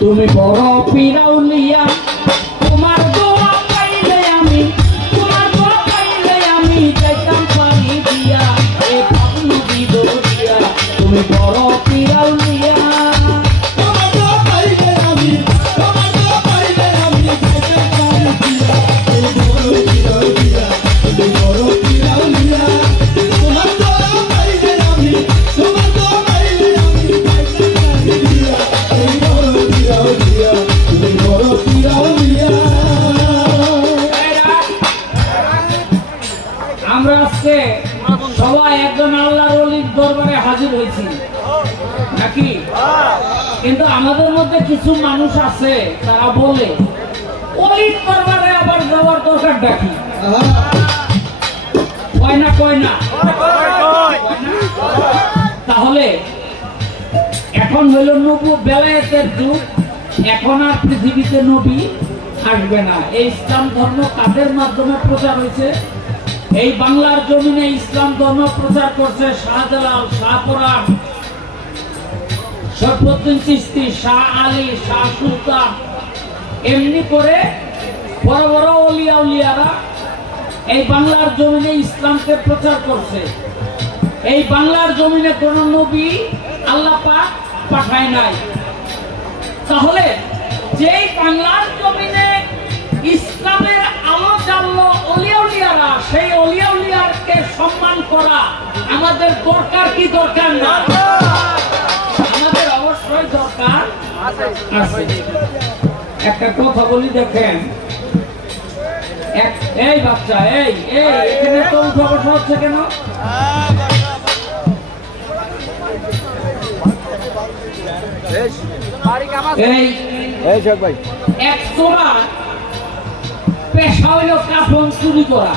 তুমি বড় পীর আউলিয়া, তোমার দোয়া পাইলে আমি, তোমার দোয়া পাইলে আমি যাইতাম পানি দিয়া, এ পাবন বিদরিয়া। তুমি বড় পীর আউলিয়া, তোমার দোয়া পাইলে আমি, তোমার দোয়া পাইলে আমি যাইতাম পানি দিয়া, এ বড় পীর আউলিয়া, তুমি বড় পীর আউলিয়া। তোমার দোয়া পাইলে আমি, তোমার দোয়া পাইলে আমি যাইতাম পানি দিয়া, এ বড় পীর আউলিয়া, তুমি বড় পীর আউলিয়া। আমরা আজকে সবাই একজন আল্লাহর ওলির দরবারে হাজির হয়েছি নাকি? কিন্তু আমাদের মধ্যে কিছু মানুষ আছে তারা বলে ওলির দরবারে আবার যাওয়ার দরকার ডাকি, কয় না কয় না? তাহলে এখন হইল নবী বেলায়েতের যুগ, এখন আর পৃথিবীতে নবী আসবে না। এই ইসলাম ধর্ম কাদের মাধ্যমে প্রচার হয়েছে? এই বাংলার জমিনে ইসলাম ধর্ম প্রচার করছে শাহজালাল, শাহপরান, শরফুদ্দিন চিশতি, শাহ আলী, শাহ সুলতান, এমনি করে বড় বড় ওলিয়া উলিয়ারা এই বাংলার জমিনে ইসলামকে প্রচার করছে। এই বাংলার জমিনে কোন নবী আল্লাহ পাক পাঠায় নাই। তাহলে যেই বাংলার জমিনে ইসলামের আলো জ্বাললো ওলিয়া উলিয়ারা, সেই ওলিয়া উলিয়াকে সম্মান করা আমাদের দরকার কি দরকার না? আমাদের অবশ্যই দরকার আছে। একটা কথা বলি, দেখেন, এই বাচ্চা, এই এখানে তো উঠা বসা হচ্ছে কেন? এক চোরা পেশা হইল কাফন চুরি করা।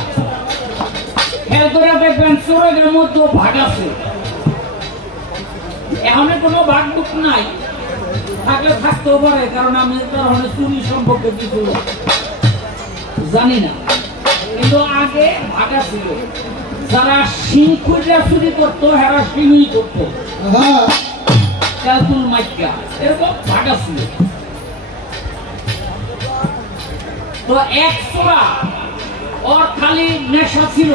খেয়াল করে দেখবেন চোরের মধ্যে ভাগ আছে। এখন কোনো ভাগ বুক নাই, থাকলে থাকতেও পারে, কারণ আমি তার চুরি সম্পর্কে কিছু জানি না। কিন্তু আগে ভাগা ছিল, যারা সিং খুঁজা চুরি করতো হেরা সিংই করতো, কাতুল মাইকা এরকম ভাগা ছিল। তো এক চোরা ওর খালি নেশা ছিল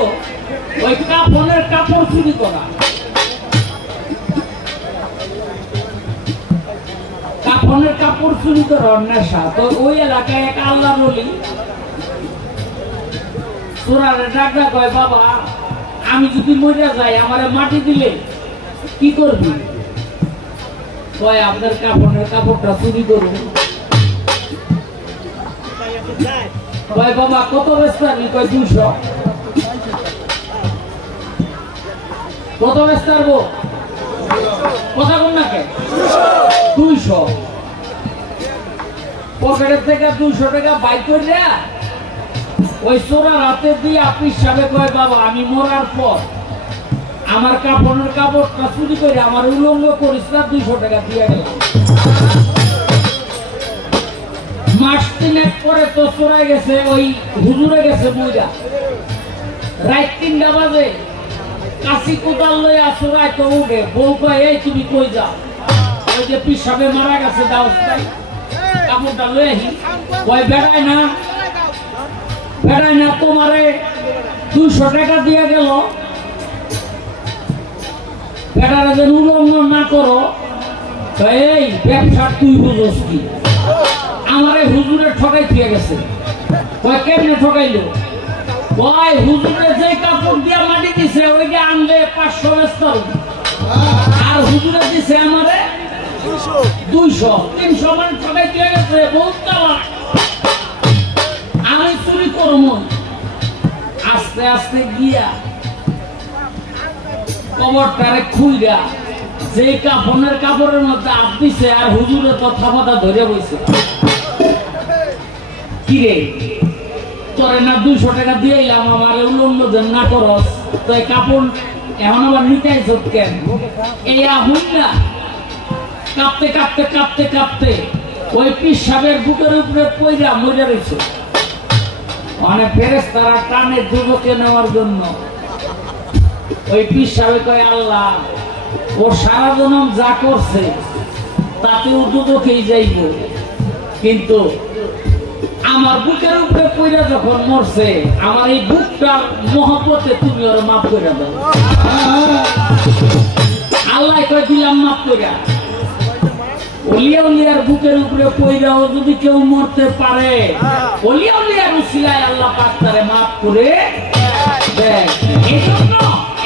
ওই কাপড়ের কাপড় চুরি করা। কাপড়ের কাপড় চুরি করার নেশা। তো ওই এলাকায় এক আল্লাহর ওলি চোরারে ডাকা কয়, বাবা আমি যদি মরে যাই আমারে মাটি দিলে কি করবি? কয় আপনার কাপড়ের কাপড়টা চুরি করবো। কয় বাবা কত ব্যস্ত? কয় 200। কত ব্যস্ত? কথা কোন নাকে 200। পকেটের থেকে 200 টাকা বাইক করে ওই চোরা রাতে দিয়ে আপিস সাহেব কয়, বাবা আমি মরার পর আমার কাপড়ের কাপড়টা চুরি করে আমার উলঙ্গ করিস না, 200 টাকা দিয়ে গেলাম। মাস 3 পরে তো চোরাই গেছে, ওই হুজুরে গেছে মইরা। রাত 3টা বাজে কাশি কোদাল লইয়া চোরাই তো উঠে। বউ কয়, এই তুমি কই যাও? ওই যে পিসাবে মারা গেছে, দাও কাপড়টা লই আহি। কয় বেড়ায় না, বেড়ায় না, তোমারে 200 টাকা দিয়ে গেল, বেড়ারা যেন উলঙ্গ না করো। এই ব্যবসা তুই বুঝোস কি? আমারে হুজুরে ঠকাই দিয়ে গেছে। কয় কেমনে ঠকাইলো? কয় হুজুরে যে কাপড় দিয়া মাটি দিছে ওইটা আনলে 500 বেচতাম, আর হুজুরে দিছে আমারে 200, 300 মানে ঠকাই দিয়ে গেছে। বহুত চালাক। আমি চুরি করবো। আস্তে আস্তে গিয়া কবরটারে খুইরা যে কাপড়ের কাপড়ের মধ্যে আপ দিছে, আর হুজুরে তো থাপাটা ধরে বইছে। কিরে তোরে না 200 টাকা দিয়ে এলাম, আমার উলঙ্গ যেন না করস, তো এই কাপড় এখন আবার নিতে আইছ কেন? এই হুইলা কাঁপতে কাঁপতে কাঁপতে কাঁপতে ওই পিসাবের বুকের উপরে পইরা মরে রয়েছে। অনেক ফেরেশতারা টানে যুবকে নেওয়ার জন্য। ওই পিসাবে কয়, আল্লাহ ও সারা জনম যা করছে তাতে ও দুদকেই যাইব, কিন্তু আমার বুকের উপরে পইরা যখন মরছে, আমার এই বুকটার মহব্বতে তুমি ওর মাফ করে দাও। আল্লাহ কই দিলাম মাফ কইরা। ওলিয়া উলিয়ার বুকের উপরে পইরাও যদি কেউ মরতে পারে, ওলিয়া উলিয়ার উসিলায় আল্লাহ পাক তারে মাফ করে দেয়। এজন্য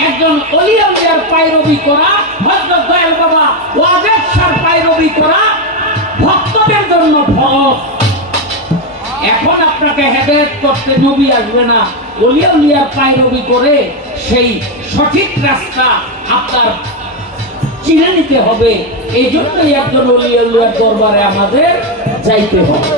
একজন ওলিয়া উলিয়ার পায়রবি করা, হযরত দয়াল বাবা ওয়াজেদ শাহর পায়রবি করা ভক্তদের জন্য ফরজ। এখন আপনাকে হেদায়েত করতে নবী আসবে না, ওলিয়া উলিয়ার পায়রবি করে সেই সঠিক রাস্তা আপনার চিনে নিতে হবে। এই জন্যই একজন ওলিয়া উলিয়ার দরবারে আমাদের যাইতে হবে।